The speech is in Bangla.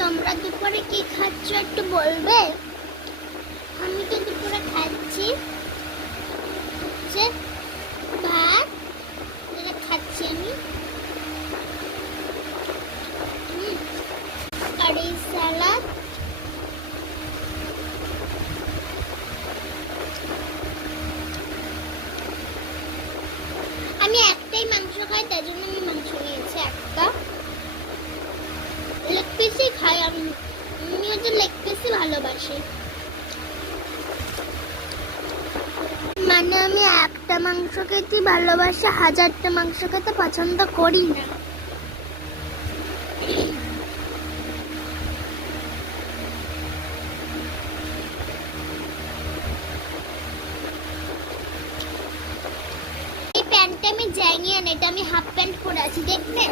তোমরা দুপুরে কি খাচ্ছ একটু বলবে? আমি তো দুপুরে খাচ্ছি হচ্ছে ভাত, এটা খাচ্ছি আমি। আর এই স্যালাড, আমি একটাই মাংস খাই, তাই জন্য আমি মাংস নিয়েছি একটা। লেগ পিসই খাই আমি, আমি হচ্ছে লেগ পিসই ভালোবাসি। মানে আমি একটা মাংস খেতে ভালোবাসি, হাজারটা মাংস খেতে পছন্দ করি না। এই প্যান্টটা আমি জানিয়ে না, এটা আমি হাফ প্যান্ট পরে আছি, দেখবে?